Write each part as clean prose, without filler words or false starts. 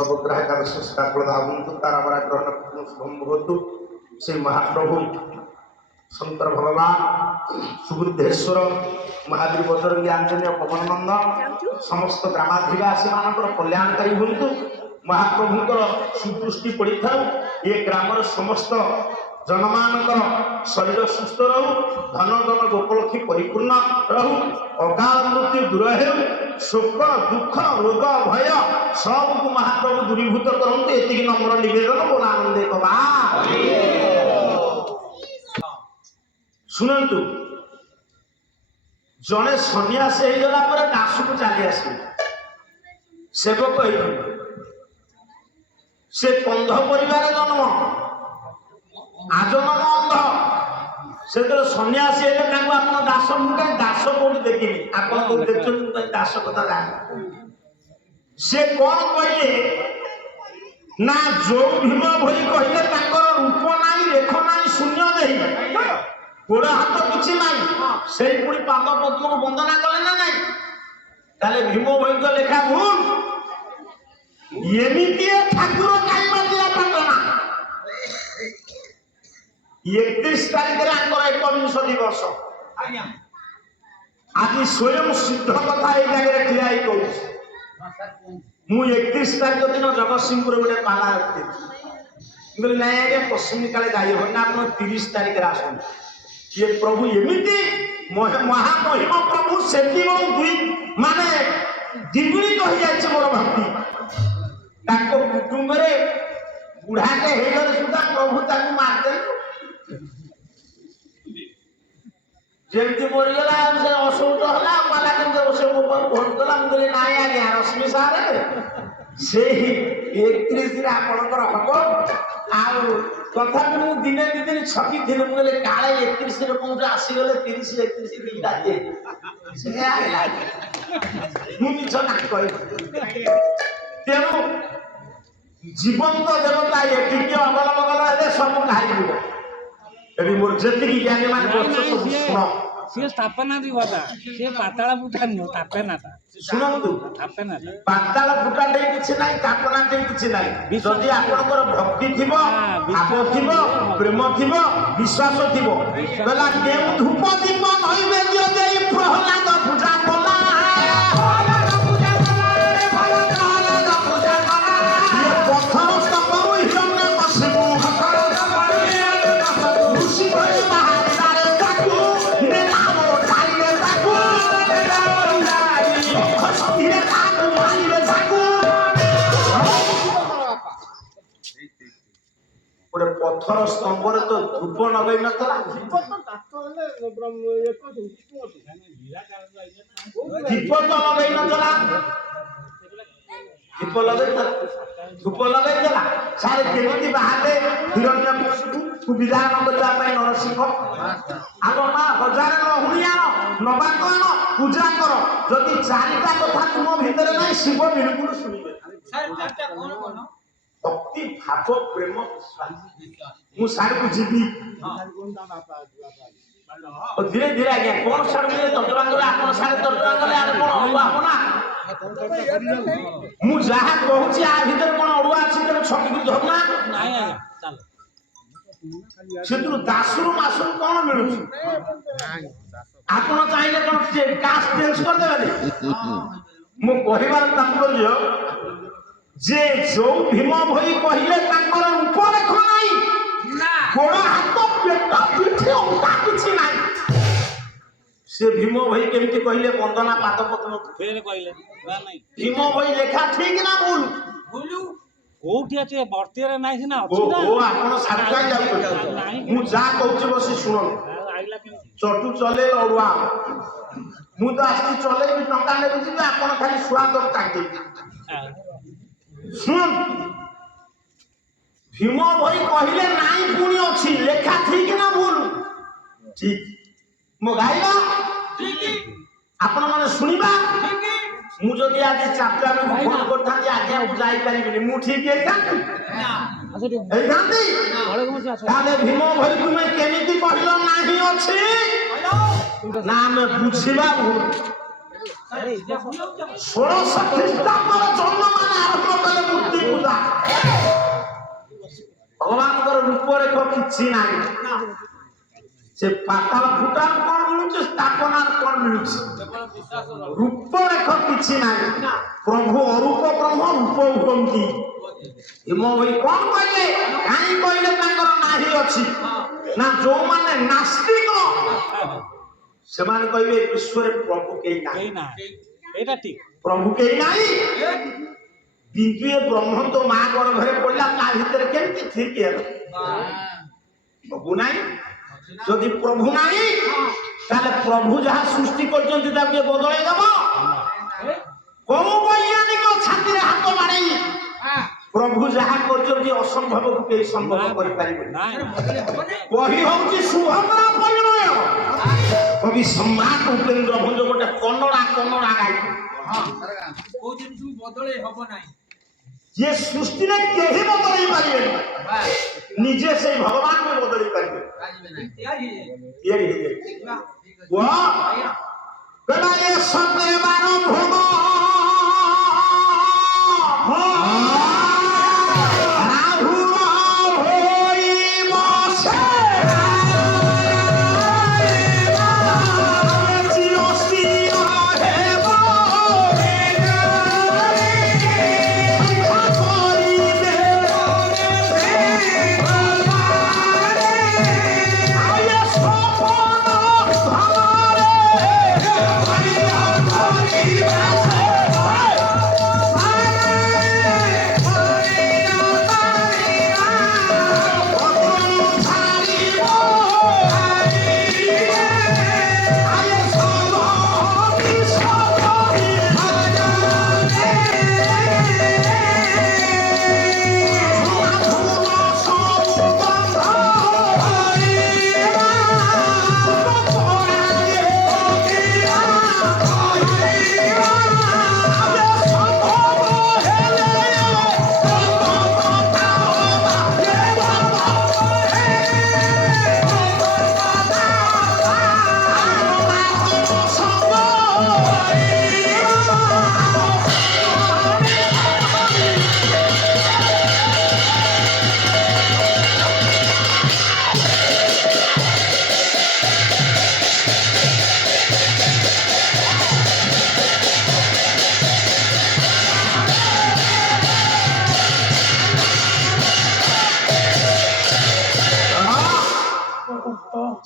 नवग्रह एकादश भवतु ताराबरा ग्रहण शुभम भवतु। श्री महाप्रभु शंकर भगवान सुबुद्धेश्वर महावीर बजरंगी आंजनेय पवन नंदन समस्त ग्रामाधिवासी मानकर कल्याणकारी हूँ। महाप्रभुंकर सुदृष्टि पड़ी था ये ग्राम समस्त जनमानकर शरीर सुस्थ रहू, धन धन गोपलक्ष्मी परिपूर्ण रहू, अकाल मृत्यु दूर हो, शोक दुख रोग भय सबको महाप्रभु दूरीभूत करते ये नम्र निवेदन बोल आनंदे कबा शुणु। जड़े सन्यासी होगला दास को चली आस सेवक से कंध परिवार जन्म आजन्म अंध से सन्यासी हेले आप दास मुझे दास कौटी देखी आप देखते दास कथा जान से कौन कहले ना जो भीम भई कहले रूप नाई रेख नाई शून्य दे गोड़ हाथ किसी ना से पुणी पाद पद्म को वंदना कले ना ना ताले भीम भई को लेखा भूल एमती ठाकुर कहीं वंदना 31 तारीख एकविंश दिवस आज स्वयं सिद्ध कथा ये जगह ठिया कहूँ मु 31 तारीख दिन जगतसिंहपुर गोटे पाला रखी ना पश्चिमी काले जाई हो ना आप 30 तारीख आसन ये प्रभु एमती महामहिम प्रभु से दुई माने द्विगुणित हो जाए मोर भक्ति कुटुंब बुढ़ाटे होगले सुधा प्रभु ताकू मारदे जमी मरीगला से असौट है पाला के फोन कला मुझे ना आज्ञा रश्मि सार से 31 आपणकर हम तथापि मुझे दिने दी दिन छकी थी मुझे काले 31 पहुंच आसीगले 30 31 दुईटा मुझे ना कह तेणु जीवंत देवता ये अगल बगल है सब कहीं मोर जी ज्ञानी मान सी स्थापना दिवता सी पाताल फुटा नुह थापेना शुणु पाताल फुटा किसी ना स्थापना किसी ना जदि आपंकर भक्ति थी आप थी प्रेम थी विश्वास थी कहला धूप दीप नैवेद्य दे प्रहलाद पूजा कला पत्थर स्तंभ तो धूप लगे न दीप तो लगे न दीप लगे धूप लगे सारे केमी बाहर हिरण्यकशिपु विधान करने नरसिंह आग ना 1000 लहुणी आण नवाक आण पूजा कर जदि 4टा कथा तुम भितर ना शिव बिल्कुल शुणवे भक्ति भाव प्रेम मु सार को जीवी धीरे धीरे आज्ञा कौन सार मुझे तर्जमा कले आप सारे तर्जमा कले आर कौन अड़ुआ हम ना मु जहाँ कहूँ आ भीतर कौन अड़ुआ अच्छी तेरे छकी धरना से दासरू मासरू कौन मिलू आप चाहिए कौन कास्ट चेंज कर देवे मु कहबार तात्पर्य जे जो भीम भई कहले रूप रेख नाई गोड़ हाथ पेट पिठी अंटा किसी नाई से भीम भई केमती कहले वंदना पाद पद्म फेर कहले भीम भई लेखा ठीक ना भूल भूलू कोठी আছে বর্তিরে নাই না আছে না ও আপন সারকাই যাও मु जा कहूची बसी सुनो चटू चले अड़ुआ मु तो आस्ती चले भी टंका ने बुझी आपन खाली स्वाद काटी सुन भीम भई कहले नाई पुणी अछि लेखा ठीक ना भूल ठीक मो गाइबा ठीक आपन माने सुनिबा ठीक मु जदि आज 4टा में फोन करथा जे आज्ञा मु जाई परिबिनी मु ठीक है का ना ए गांधी ताले भीम भई तुमे केमिति कहलो नाही अछि ना में बुझिबा भूल ଷୋଡ଼ଶ ଖ୍ରୀଷ୍ଟାବ୍ଦର ଜନ୍ମମାନେ ଆରମ୍ଭ କଲେ ମୂର୍ତ୍ତି ପୂଜା। ଭଗବାନଙ୍କର ରୂପରେଖ କିଛି ନାହିଁ। ସେ ପାତାଳ ଫୁଟାରୁ କଣ ମିଳୁଛି, ସ୍ଥାପନାରୁ କଣ ମିଳୁଛି, ରୂପରେଖ କିଛି ନାହିଁ। ପ୍ରଭୁ ଅରୂପ ବ୍ରହ୍ମ ରୂପ ହୁଅନ୍ତି। ହିମ ହୋଇ କଣ କହିଲେ, କାହିଁ କହିଲେ ତାଙ୍କର ନାହିଁ ଅଛି ନା, ଯୋଉମାନେ ନାସ୍ତିକ ସେମାନେ କହିବେ ବିଶ୍ୱରେ ପ୍ରଭୁ କେହି ନାହିଁ, ଏଇଟା ଠିକ, ପ୍ରଭୁ କେହି ନାହିଁ। କିନ୍ତୁ ଏ ବ୍ରହ୍ମ ତ ମା ଗର୍ଭରେ ପଡିଲା, ତା ଭିତରେ କେମିତି ଠିକ ହେଲା? ପ୍ରଭୁ ନାହିଁ। ଯଦି ପ୍ରଭୁ ନାହିଁ ତାହେଲେ ପ୍ରଭୁ ଯାହା ସୃଷ୍ଟି କରିଛନ୍ତି ତାକୁ କିଏ ବଦଳେଇ ଦବ? କୋଉ ବୈଜ୍ଞାନିକ ଛାତିରେ ହାତ ମାରି ପ୍ରଭୁ ଯାହା କରିଛନ୍ତି ଅସମ୍ଭବକୁ କେହି ସମ୍ଭବ କରିପାରିବେ? କହି ହଉଛି ଶୁଭଙ୍କର ପରିଣୟ। କବି ସମ୍ରାଟ ଉପେନ୍ଦ୍ର ଭଞ୍ଜ ଗୋଟେ କନ୍ନଡା ଗାଇ ଯିଏ ସୃଷ୍ଟିରେ କେହି ବଦଳେଇ ପାରିବେନି, ନିଜେ ସେଇ ଭଗବାନ ବି ବଦଳେଇ ପାରିବେ। ସତେବାର ଭୋଗ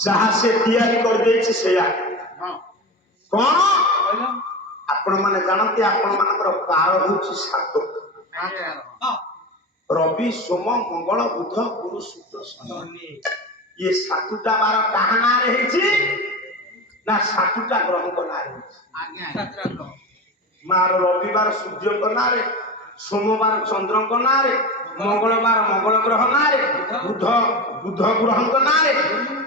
ଯାହା ସେ ତିଆରି କରିଦେଇଛି ସେଇଆ କଣ ଆପଣ ମାନେ ଜାଣନ୍ତି? ଆପଣ ମାନଙ୍କର ବାର ହଉଛି 7। ରବି ସୋମ ମଙ୍ଗଳ ବୁଧ ଗୁରୁ ଶୁକ୍ର ଶନି। ये 7ଟା ବାର କାହା ନାଁରେ ହେଇଛି ନା 7ଟା ଗ୍ରହଙ୍କ ନାଁରେ ହେଇଛି। ମାର ରବିବାର ସୂର୍ଯ୍ୟଙ୍କ ନାଁରେ, ସୋମବାର ଚନ୍ଦ୍ରଙ୍କ ନାଁରେ, ମଙ୍ଗଳବାର ମଙ୍ଗଳ ଗ୍ରହ ନାଁରେ, ବୁଧ ଗ୍ରହଙ୍କ ନାଁରେ,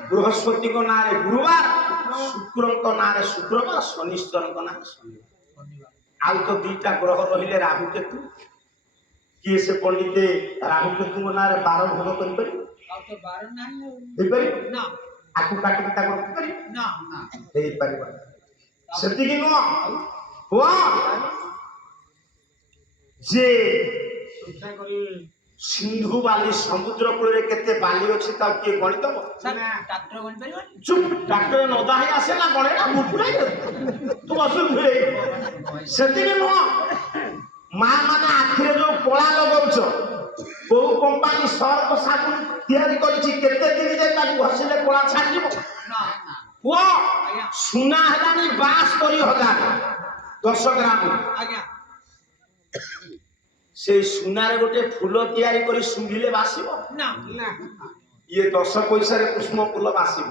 ବୃହସ୍ପତିଙ୍କ ନାଁରେ ଗୁରୁବାର, ଶୁକ୍ରଙ୍କ ନାଁରେ ଶୁକ୍ରବାର, ଶନିଶ୍ଚରଙ୍କ ନାଁରେ ଶନିବାର। ଆଉ ତ 2ଟା ଗ୍ରହ ରହିଲେ ରାହୁ କେତୁ। କିଏ ସେ ପଣ୍ଡିତେ ରାହୁ କେତୁଙ୍କ ନାଁରେ 12 ଭୋଗ କରିପାରିବେ? ଆକୁ କାଟିକି ତାକୁ ରଖିପାରିବେ? ହେଇପାରିବ। ସେତିକି ନୁହଁ, ଯେ ସିନ୍ଧୁ ବାଲି ସମୁଦ୍ର କୂଳରେ କେତେ ବାଲି ଅଛି ତାକୁ କିଏ ଗଣିଦବ? ଡାକ୍ତର ନଦା ହେଇ ଆସେ ନା ଗଣେ ନା ତୁ ସେତିକି ନୁହଁ, ମା ମାନେ ଆଖିରେ ଯୋଉ କଳା ଲଗାଉଛ, କୋଉ କମ୍ପାନୀ ସର୍ଫ ସାବୁନ ତିଆରି କରିଛି, କେତେ ଦିନ ଯାଏ ତାକୁ ଘଷିଲେ କଳା ଛାଡିଯିବ? ପୁଅ ସୁନା ହେଲାଣି 72,000 10 ଗ୍ରାମ। ସେଇ ସୁନାରେ ଗୋଟେ ଫୁଲ ତିଆରି କରି ଶୁଙ୍ଘିଲେ ବାସିବ ନା? ଇଏ 10 ପଇସାରେ କୁଷ୍ମ ଫୁଲ ବାସିବ,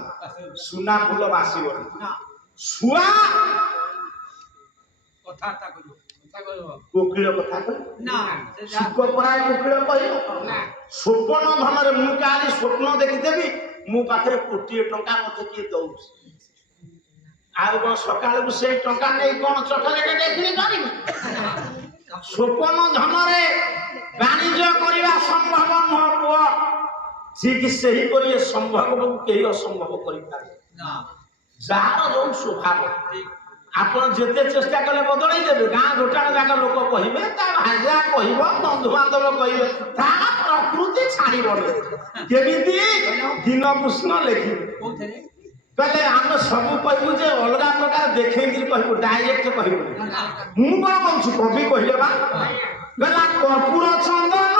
ସୁନା ଫୁଲ ବାସିବ ନା? ଶୁଆ କୋକିଳ କଥା ପରାୟ କୋକିଳ କହିବ। ସ୍ୱପ୍ନ ଧନରେ ମୁଁ କାଲି ସ୍ୱପ୍ନ ଦେଖିଦେବି ମୋ ପାଖରେ 1,000,000 ଟଙ୍କା ମତେ କିଏ ଦଉଛି, ଆଉ କଣ ସକାଳକୁ ସେଇ ଟଙ୍କା ନେଇ କଣ ଚକୋଲେଟ ଦେଖିନି କରିବି? ସ୍ୱପ୍ନ ଧନରେ ବାଣିଜ୍ୟ କରିବା ସମ୍ଭବ ନୁହଁ ପୁଅ। ଠିକ ସେହିପରି ଏ ସମ୍ଭବକୁ କେହି ଅସମ୍ଭବ କରିପାରେ। ଯାହାର ଯୋଉ ସ୍ୱଭାବ। ଆପଣ ଯେତେ ଚେଷ୍ଟା କଲେ ବଦଳେଇ ଦେବେ ଗାଁ ଗୋଟାକ ଯାକ ଲୋକ କହିବେ ତା ଭାଷା କହିବ ବନ୍ଧୁବାନ୍ଧବ କହିବେ ତା ପ୍ରକୃତି ଛାଡ଼ିବନି କେମିତି ଦିନ କୃଷ୍ଣ ଲେଖିବେ କହିଲେ ଆମେ ସବୁ କହିବୁ ଯେ ଅଲଗା ପ୍ରକାର ଦେଖେଇକିରି କହିବୁ ଡାଇରେକ୍ଟ କହିବୁନି ମୁଁ କଣ କହୁଛି କବି କହିଲେ ବା କହିଲା କର୍ପୂର ଚନ୍ଦନ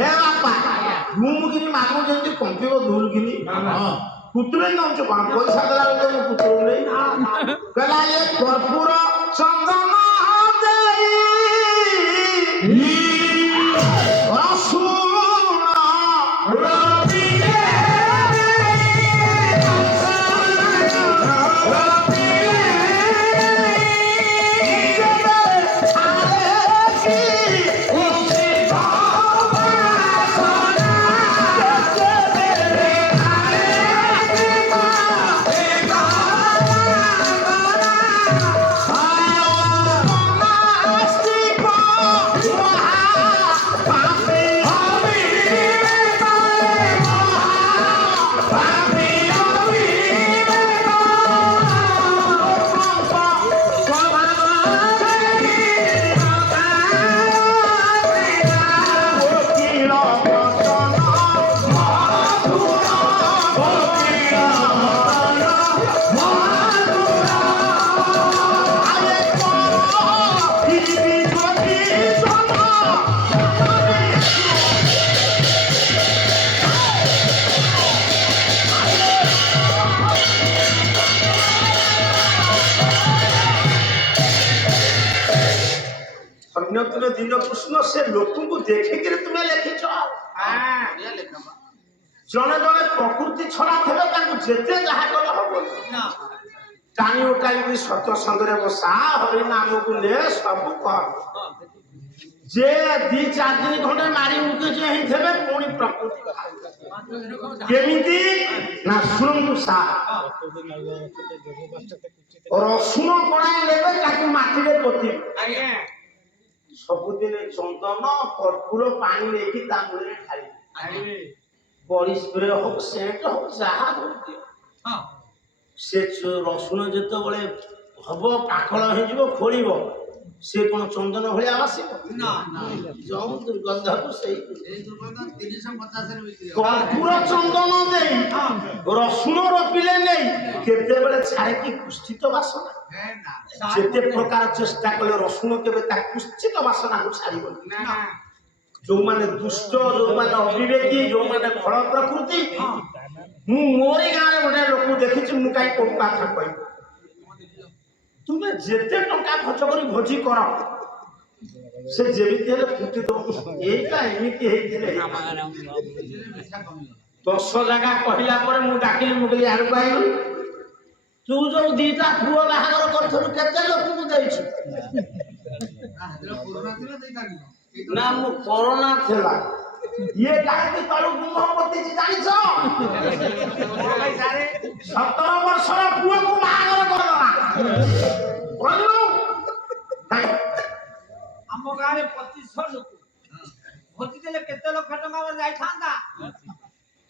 ହେ ବାପା ମୁଁ କିନି ମାମୁଁ ଯେମିତି କମ୍ପିବ ଧୁଲକିନି ପୁତୁରେ ନଉଛୁ କଣ ପଇସା ଦେଲା ବେଳେ ମୁଁ ପୁତୁରୁ ନେଇ କହିଲା ଏ କର୍ପୂର ଚନ୍ଦନ ଦେଇ ରସୁଣ ରବିରେ ତୁମେ ଦିନ କୃଷ୍ଣ ସେ ଲୋକଙ୍କୁ ଦେଖିକିରି ତୁମେ ଲେଖିଛ ଜଣେ ଜଣେ ପ୍ରକୃତି ଛଡା ଥିବେ ତାଙ୍କୁ ଯେତେ ଯାହା କଲେ ହବନି ଟାଣି ଉଠାଇକି ସତ ସଙ୍ଗରେ ବସା ହରି ନାମକୁ ନେ ସବୁ କର ଯେ 2-4 ଦିନ ଖଣ୍ଡେ ମାରି ମୁକେଶ ହେଇଥିବେ ପୁଣି ପ୍ରକୃତି କେମିତି ନା ଶୁଣନ୍ତୁ ସା ରସୁଣ କଣାଇ ନେବେ ତାକୁ ମାଟିରେ ପୋତିବେ ସବୁଦିନେ ଚନ୍ଦନ କର୍ପୂର ପାଣି ନେଇକି ତା ମୂଳରେ ଢାଳିବେ ବଡି ସ୍ପ୍ରେ ହଉ ସେଣ୍ଟ ହଉ ଯାହା ହଉ ସେ ରସୁଣ ଯେତେବେଳେ ହବ ପାକଳ ହେଇଯିବ ଖୋଳିବ ସେ କଣ ଚନ୍ଦନ ଭଳିଆ ଆସିବ ଯୋଉ ଦୁର୍ଗନ୍ଧକୁ ସେଇ କର୍ପୂର ଚନ୍ଦନ ଦେଇ ରସୁଣ ରୋପିଲେ ନେଇ କେତେବେଳେ ଛାଡେ କି କୁଷ୍ଠିତ ବାସନା ଯେତେ ପ୍ରକାର ଚେଷ୍ଟା କଲେ ରସୁଣ କେବେ ତା କୁଷ୍ଠିତ ବାସନାକୁ ଛାଡ଼ିବନି ଯୋଉମାନେ ଦୁଷ୍ଟ ଯୋଉମାନେ ଅବିବେକୀ ଯୋଉମାନେ ଫଳ ପ୍ରକୃତି ମୁଁ ମୋରି ଗାଁରେ ଗୋଟେ ଲୋକ ଦେଖିଛି ମୁଁ କାହିଁ କୋଉ କଥା କହିବି ତୁମେ ଯେତେ ଟଙ୍କା ଖର୍ଚ୍ଚ କରି ଭୋଜି କର ସେ ଯେମିତି ହେଲେ ଫୁଟି ଦବ ଏଇଟା ଏମିତି ହେଇଥିଲେ 10 ଜାଗା କହିଲା ପରେ ମୁଁ ଡାକିଲି ମୁଁ କହିଲି ଆଡକୁ ଆଇଲୁ ତୁ ଯୋଉ 2ଟା ପୁଅ ବାହାଘର କରିଥିଲୁ କେତେ ଲୋକଙ୍କୁ ଦେଇଛୁ ନା ମୁଁ କରୋନା ଥିଲା ଇଏ କାହିଁକି ତଳୁ ଗୁମ ପତିଛି ଜାଣିଛ 17 ବର୍ଷର ପୁଅକୁ ବାହାଘର କରିଦେଲା ଆମ ଗାଁରେ 2500 ଲୋକ ଭୋଜି ଦେଲେ କେତେ ଲକ୍ଷ ଟଙ୍କା ଯାଇଥାନ୍ତା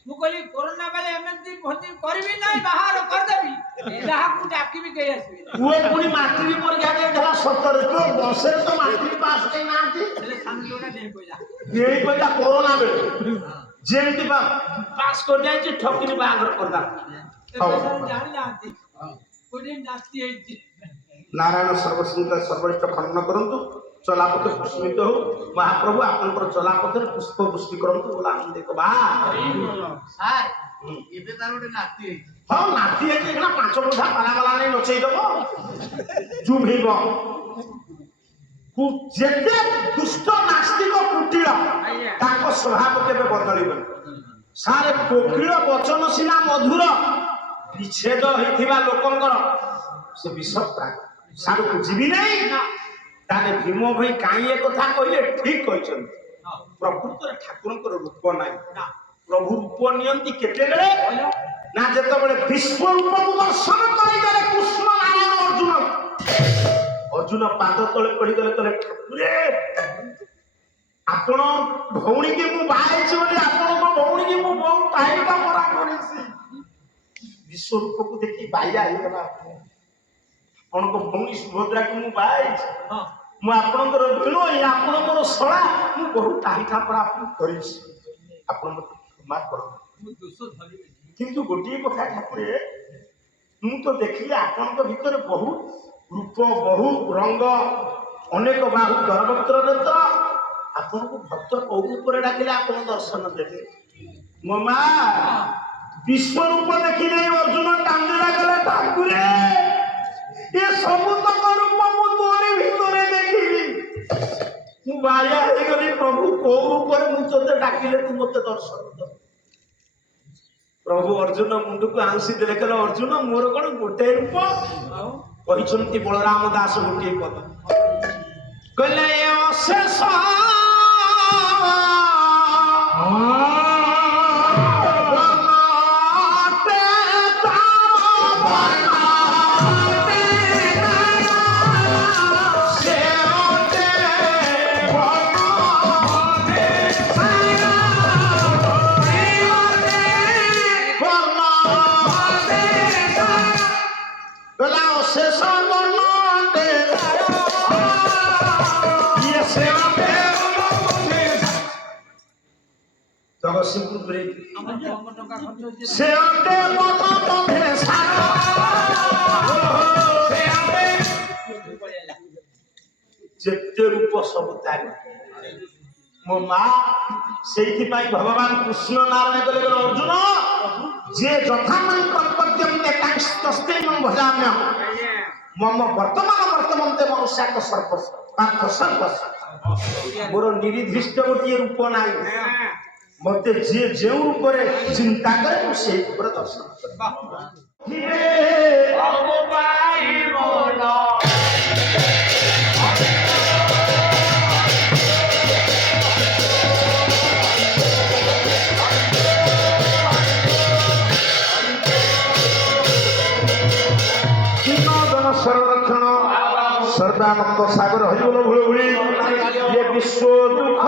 ମୁଁ କହିଲି କରୋନା ବେଳେ ଏମିତି ଭୋଜି କରିବି ନାହିଁ ବାହାର କରିଦେବି ଯାହାକୁ ଡାକିବି କେହି ଆସିବି ପୁଅ ପୁଣି ମାଟ୍ରିକ ପରୀକ୍ଷା ଦେଇଥିଲା 17 ତୁ ବର୍ଷରେ ତ ମାଟ୍ରିକ ପାସ୍ କରି ନାହାନ୍ତି ହେଲେ ସାମନେ ଯୋଉଟା ନେଇ ପଇଲା କରୋନା ବେଳେ ଯେମିତି ପାସ୍ କରି ଯାଇଛି ଠକିନି ବାହାଘର କରିଦେଲା ଜାଣିନାହାନ୍ତି କୋଉଠି ନାସ୍ତି ହେଇଛି ନାରାୟଣ ସର୍ବଶ୍ରେଷ୍ଠ ଖଣ୍ଡନ କରନ୍ତୁ ଚଲାପଥ ପୁଷ୍ପିତ ହଉ ମହାପ୍ରଭୁ ଆପଣଙ୍କର ଚଲାପଥରେ ପୁଷ୍ପ ବୃଷ୍ଟି କରନ୍ତୁ ଆନନ୍ଦ ସାର୍ ଏବେ ତାର ଗୋଟେ ନାତି ହେଇଛି ହଁ ନାତି ହେଇଛି 5 ବୋଝା ପାଲା ନେଇ ନଚେଇ ଦବ ଚୁଭେଇବ ଯେତେ ଦୁଷ୍ଟ ନାସ୍ତିକ କୁଟିଳ ତାଙ୍କ ସ୍ୱଭାବ କେବେ ବଦଳିବନି ସାରେ କୋକିଳ ବଚନ ସିନା ମଧୁର ବିଚ୍ଛେଦ ହେଇଥିବା ଲୋକଙ୍କର ସେ ବିଷ ସାରକୁ ଯିବି ନାହିଁ ତାହେଲେ ଭୀମ ଭାଇ କାହିଁ ଏ କଥା କହିଲେ ଠିକ କହିଛନ୍ତି ପ୍ରକୃତରେ ଠାକୁରଙ୍କର ରୂପ ନାହିଁ ପ୍ରଭୁ ରୂପ ନିଅନ୍ତି କେତେବେଳେ ନା ଯେତେବେଳେ ବିଶ୍ୱ ରୂପକୁ ଦର୍ଶନ କରିଦେଲେ କୃଷ୍ଣ ନାରାୟଣ ଅର୍ଜୁନ ପାଦ ତଳେ ପଡିଗଲେ କହିଲେ ଠାକୁରେ ଆପଣ ଭଉଣୀ କି ମୁଁ ବାହା ହେଇଛି ବୋଲି ଆପଣଙ୍କ ଭଉଣୀ କି ମୁଁ ବହୁତ ଟାଇଟା ମରା କରିଛି ବିଶ୍ୱରୂପକୁ ଦେଖି ବାଇଆ ହେଇଗଲା ଆପଣଙ୍କ ଭଉଣୀ ସୁଭଦ୍ରାକୁ ମୁଁ ବାହା ହେଇଛି ହଁ ମୁଁ ଆପଣଙ୍କର ଭିଣୋ ଆପଣଙ୍କର ଶଳା ମୁଁ ବହୁତ ଟାହିଠା ପରା ଆପଣ କରିଛି ଆପଣ ମୋତେ କ୍ଷମା କରନ୍ତୁ ମୁଁ ଦୋଷ ଧରିବି କିନ୍ତୁ ଗୋଟିଏ କଥା ଠାକୁରେ ମୁଁ ତ ଦେଖିଲି ଆପଣଙ୍କ ଭିତରେ ବହୁତ ରୂପ ବହୁ ରଙ୍ଗ ଅନେକ ବାହୁ ଗର୍ଭତ୍ର ନେତ୍ର ଆପଣଙ୍କୁ ଭକ୍ତ କୋଉ ଉପରେ ଡାକିଲେ ଆପଣ ଦର୍ଶନ ଦେବେ ମୋ ମା ବିଶ୍ୱରୂପ ଦେଖିଲେ ଅର୍ଜୁନ କାନ୍ଦିଲା ଗଲେ ଠାକୁରେ ଏ ସବୁତକ ରୂପ ମୁଁ ତୋରି ଭିତରେ ଦେଖିଲି ମୁଁ ବାୟା ହେଇଗଲି ପ୍ରଭୁ କୋଉ ରୂପରେ ମୁଁ ତୋତେ ଡାକିଲେ ତୁ ମତେ ଦର୍ଶନ ଦେ ପ୍ରଭୁ ଅର୍ଜୁନ ମୁଣ୍ଡକୁ ଆଂସି ଦେଲେ କହିଲେ ଅର୍ଜୁନ ମୋର କଣ ଗୋଟେ ରୂପ ଆଉ କହିଛନ୍ତି ବଳରାମ ଦାସ ଗୋଟିଏ ପଦ କହିଲେ ଏ ଅଶେଷ ଜଗତସିଂହପୁରରେ আমার কম টাকা খরচ হচ্ছে ସେ ଅଟେ ମନ ମଧ୍ୟରେ ସାର ସେ ଅଟେ ଯେତେ ରୂପ ସବୁ ତାରି ମୋ ମା ସେଇଥିପାଇଁ ଭଗବାନ କୃଷ୍ଣ ନାରାୟଣ କହିଲେ ଅର୍ଜୁନ ଯିଏ ଯଥାମୟୀ କର୍ତ୍ତବ୍ୟନ୍ତେ କାଂସ୍ତସ୍ତେ ମମ ଭଜାମ୍ୟ ମମ ବର୍ତ୍ତମାନ ମନୁଷ୍ୟାଙ୍କ ସର୍ବସ୍ୱ ପାର୍ଥ ସର୍ବସ୍ୱ ମୋର ନିରିଧିଷ୍ଟ ଗୋଟିଏ ରୂପ ନାହିଁ ମତେ ଯିଏ ଯେଉଁ ରୂପରେ ଚିନ୍ତା କରେ ମୁଁ ସେଇ ରୂପରେ ଦର୍ଶନ କରେ ସଂରକ୍ଷଣ ସର୍ବାନନ୍ଦ ସାଗର ହରିବୋଲ ଭୁଳି ଭୁଳି ବିଶ୍ୱ ଦୁଃଖ